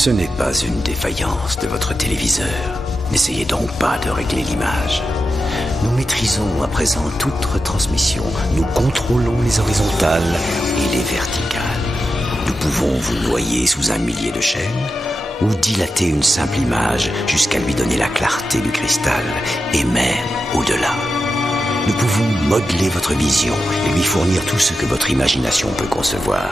Ce n'est pas une défaillance de votre téléviseur. N'essayez donc pas de régler l'image. Nous maîtrisons à présent toute retransmission. Nous contrôlons les horizontales et les verticales. Nous pouvons vous noyer sous un millier de chaînes ou dilater une simple image jusqu'à lui donner la clarté du cristal et même au-delà. Nous pouvons modeler votre vision et lui fournir tout ce que votre imagination peut concevoir.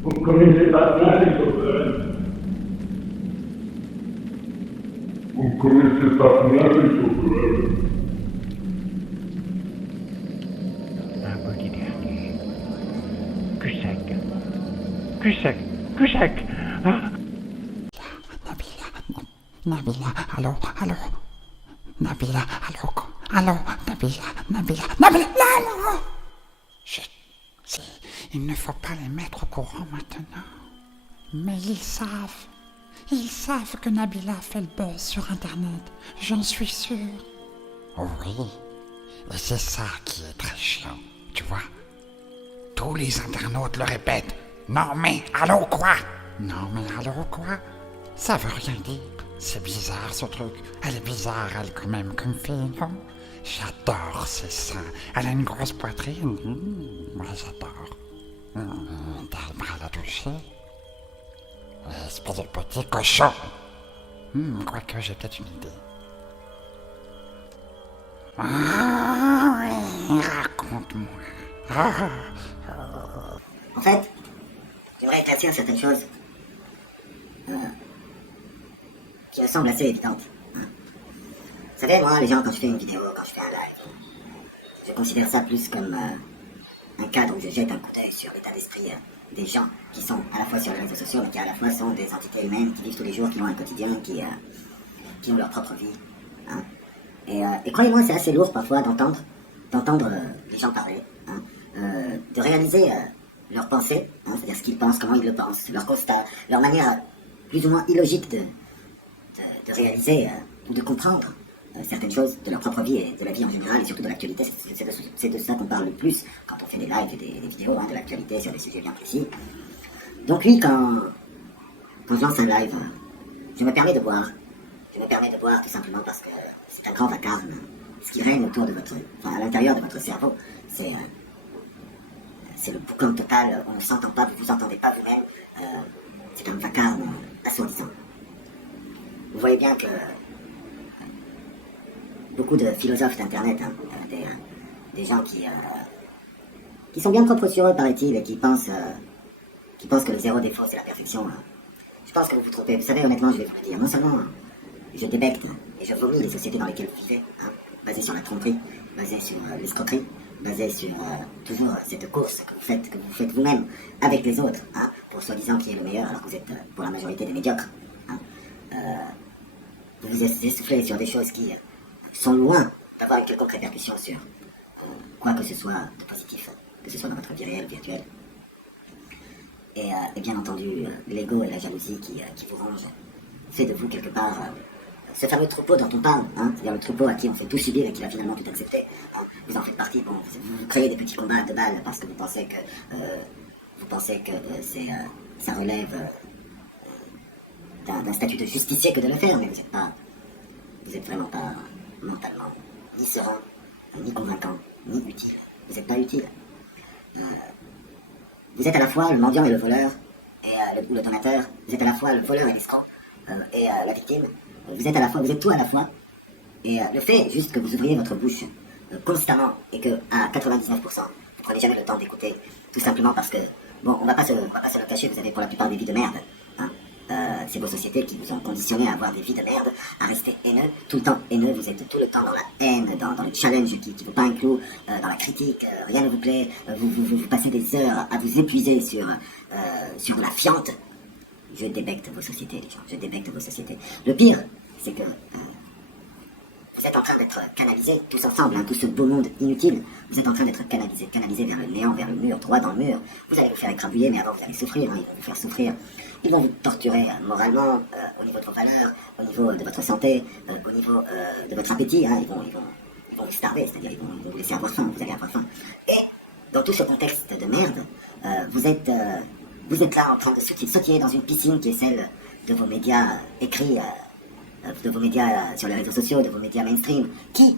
Vous connaissez pas bien les chauffeurs. Vous connaissez pas bien les chauffeurs. Un petit dernier. Cusack. Ah. Nabila, allô. Nabila, allô. Chut, il ne faut pas les mettre au courant maintenant. Mais ils savent que Nabila fait le buzz sur Internet, j'en suis sûr. Oui, et c'est ça qui est très chiant, tu vois. Tous les internautes le répètent. Non mais, allô quoi? Ça veut rien dire. C'est bizarre ce truc. Elle est bizarre, elle quand même, comme fille, non? J'adore ses seins. Elle a une grosse poitrine. Moi j'adore. T'as le bras à la toucher? Espèce de petit cochon. Quoique j'ai peut-être une idée. Ah oui, raconte-moi. En fait, j'aimerais éclaircir certaines choses qui me semblent assez évidentes. Vous savez, moi, les gens, quand je fais une vidéo, quand je fais un live, je considère ça plus comme un cadre où je jette un coup d'œil sur l'état d'esprit des gens qui sont à la fois sur les réseaux sociaux, mais qui à la fois sont des entités humaines qui vivent tous les jours, qui ont un quotidien, qui ont leur propre vie. Hein. Et croyez-moi, c'est assez lourd parfois d'entendre les gens parler, de réaliser leurs pensées, c'est-à-dire ce qu'ils pensent, comment ils le pensent, leurs constats, leur manière plus ou moins illogique de réaliser ou de comprendre certaines choses de leur propre vie et de la vie en général et surtout de l'actualité. C'est de ça qu'on parle le plus quand on fait des lives et des vidéos, de l'actualité sur des sujets bien précis. Donc oui, quand je lance un live, je me permets de boire. Je me permets de boire tout simplement parce que c'est un grand vacarme. Ce qui règne autour de à l'intérieur de votre cerveau, c'est le boucan total, on ne s'entend pas, vous ne vous entendez pas vous-même. C'est un vacarme assourdissant. Vous voyez bien que beaucoup de philosophes d'internet, des gens qui sont bien propres sur eux, paraît-il, et qui pensent que le zéro défaut c'est la perfection. Je pense que vous vous trompez. Vous savez, honnêtement, je vais vous le dire. Non seulement je débecte et je vomis les sociétés dans lesquelles vous vivez, basées sur la tromperie, basées sur l'escroquerie, basées sur toujours cette course que vous faites vous-même avec les autres, pour soi-disant qui est le meilleur, alors que vous êtes pour la majorité des médiocres. Vous vous essoufflez sur des choses qui sont loin d'avoir une quelconque répercussion sur quoi que ce soit de positif, que ce soit dans votre vie réelle ou virtuelle. Et bien entendu, l'ego et la jalousie qui vous rongent fait de vous quelque part ce fameux troupeau dont on parle, c'est-à-dire le troupeau à qui on fait tout subir et qui va finalement tout accepter. Vous en faites partie, vous créez des petits combats de balles parce que vous pensez que vous pensez que ça relève d'un statut de justicier que de le faire, mais vous êtes vraiment pas mentalement ni serein, ni convaincant, ni utile. Vous n'êtes pas utile. Vous êtes à la fois le mendiant et le voleur, ou le donateur. Vous êtes à la fois le voleur et l'escroc, et la victime. Vous êtes tout à la fois. Et le fait juste que vous ouvriez votre bouche constamment et que à 99%, vous prenez jamais le temps d'écouter, tout simplement parce que, bon, on va pas se le cacher, vous avez pour la plupart des vies de merde. Hein. C'est vos sociétés qui vous ont conditionné à avoir des vies de merde, à rester haineux, tout le temps haineux, vous êtes tout le temps dans la haine, dans le challenge qui vous peint un clou, dans la critique, rien ne vous plaît, vous passez des heures à vous épuiser sur la fiente. Je débecte vos sociétés, les gens, je débecte vos sociétés. Le pire, c'est que vous êtes en train d'être canalisés, tous ensemble, tout ce beau monde inutile, vous êtes en train d'être canalisés vers le néant, vers le mur, droit dans le mur. Vous allez vous faire écrabouiller, mais avant vous allez souffrir, ils vont vous faire souffrir. Ils vont vous torturer moralement, au niveau de vos valeurs, au niveau de votre santé, au niveau de votre appétit, ils vont vous starver, c'est-à-dire ils vont vous laisser avoir faim, vous allez avoir faim. Et dans tout ce contexte de merde, vous êtes là en train de sautiller dans une piscine qui est celle de vos médias écrits, de vos médias sur les réseaux sociaux, de vos médias mainstream, qui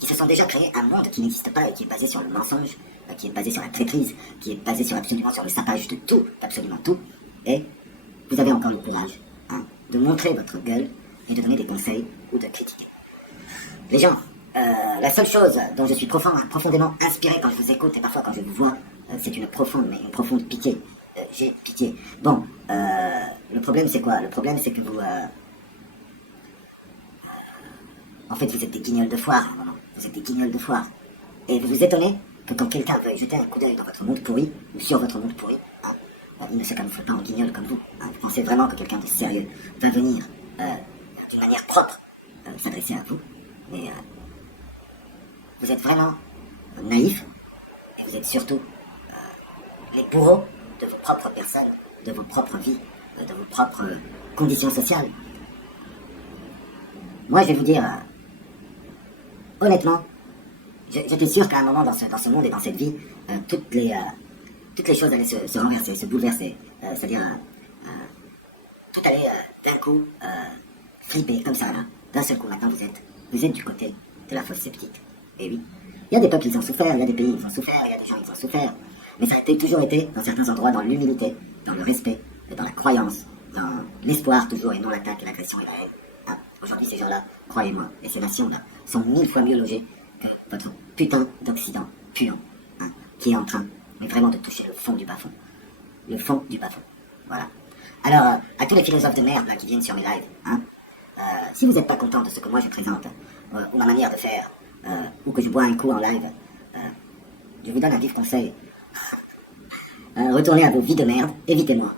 se sont déjà créés un monde qui n'existe pas et qui est basé sur le mensonge, qui est basé sur la traîtrise, qui est basé sur le sapage de tout, absolument tout. Et vous avez encore le courage de montrer votre gueule et de donner des conseils ou de critiquer. Les gens, la seule chose dont je suis profondément inspiré quand je vous écoute et parfois quand je vous vois, c'est une profonde pitié. J'ai pitié. Bon, le problème c'est quoi? Le problème c'est que vous... en fait, vous êtes des guignols de foire, à un moment. Vous êtes des guignols de foire. Et vous vous étonnez que quand quelqu'un veut jeter un coup d'œil dans votre monde pourri, ou sur votre monde pourri, il ne se camoufle pas en guignol comme vous. Vous pensez vraiment que quelqu'un de sérieux va venir, d'une manière propre, s'adresser à vous. Mais vous êtes vraiment naïfs, et vous êtes surtout les bourreaux de vos propres personnes, de vos propres vies, de vos propres conditions sociales. Moi, je vais vous dire, honnêtement, j'étais sûr qu'à un moment dans ce monde et dans cette vie, toutes les choses allaient se renverser, se bouleverser. C'est-à-dire, tout allait d'un coup flipper comme ça là. D'un seul coup, maintenant, vous êtes du côté de la fosse sceptique. Et oui, il y a des peuples qui ont souffert, il y a des pays qui ont souffert, il y a des gens qui ont souffert. Mais ça a toujours été, dans certains endroits, dans l'humilité, dans le respect, dans la croyance, dans l'espoir toujours, et non l'attaque, l'agression et la haine. Aujourd'hui, ces gens-là, croyez-moi, et ces nations-là, sont 1000 fois mieux logées que votre putain d'Occident puant, qui est en train, mais vraiment, de toucher le fond du bas-fond. Le fond du bas-fond. Voilà. Alors, à tous les philosophes de merde là, qui viennent sur mes lives, si vous n'êtes pas content de ce que moi je présente, ou ma manière de faire, ou que je bois un coup en live, je vous donne un vif conseil. Retournez à vos vies de merde, évitez-moi.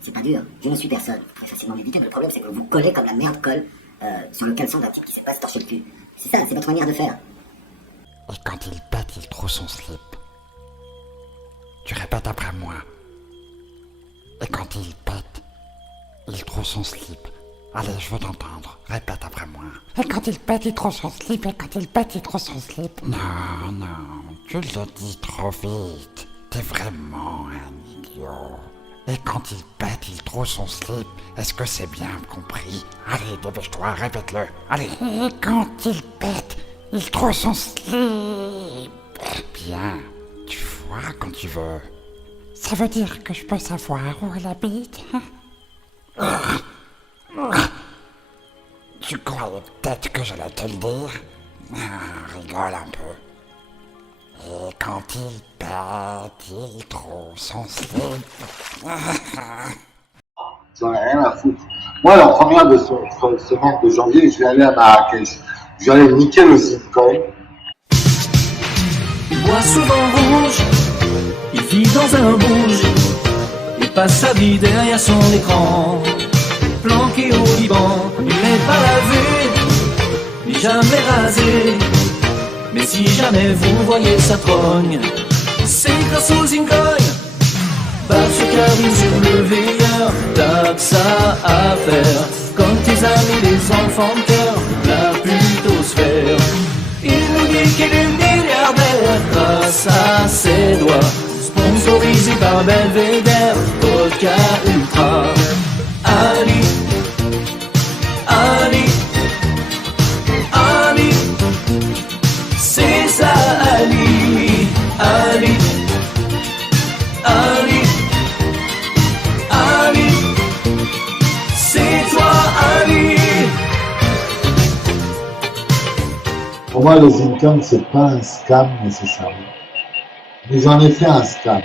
C'est pas dur, je ne suis personne, vous pouvez facilement m'éviter, mais le problème c'est que vous collez comme la merde colle sur le caleçon d'un type qui sait pas se torcher le cul. C'est ça, c'est votre manière de faire. Et quand il pète, il trouve son slip. Tu répètes après moi. Et quand il pète, il trouve son slip. Allez, je veux t'entendre. Répète après moi. Et quand il pète, il trouve son slip. Et quand il pète, il trouve son slip. Non, tu le dis trop vite. T'es vraiment un idiot. Et quand il pète, il trouve son slip. Est-ce que c'est bien compris? Allez, dépêche-toi, répète-le. Allez. Et quand il pète, il trouve son slip. Bien, tu vois quand tu veux. Ça veut dire que je peux savoir où elle habite, hein? Tu croyais peut-être que j'allais te le dire? Rigole un peu. Et quand il pète, il trouve son slip. J'en ai rien à foutre. Moi, la première de ce semaine de janvier, je vais aller à Marrakech. Je vais aller niquer le Bitcoin. Il boit souvent rouge, il vit dans un bouge, il passe sa vie derrière son écran, planqué au Liban, il n'est pas lavé, ni jamais rasé, mais si jamais vous voyez sa trogne, c'est grâce aux Incoins. Passe carine sur le veilleur, t'as que ça à faire, comme tes amis les enfants de cœur, la plutôt sphère. Il nous dit qu'il est milliard. milliardaire grâce à ses doigts. Sponsorisé par Belvedere, Vodka Ultra. Ali, Ali, Ali, c'est ça Ali, Ali, Ali, Ali, c'est toi Ali. Pour moi, les incomes, c'est pas un scam nécessairement. Mais j'en ai fait un scam.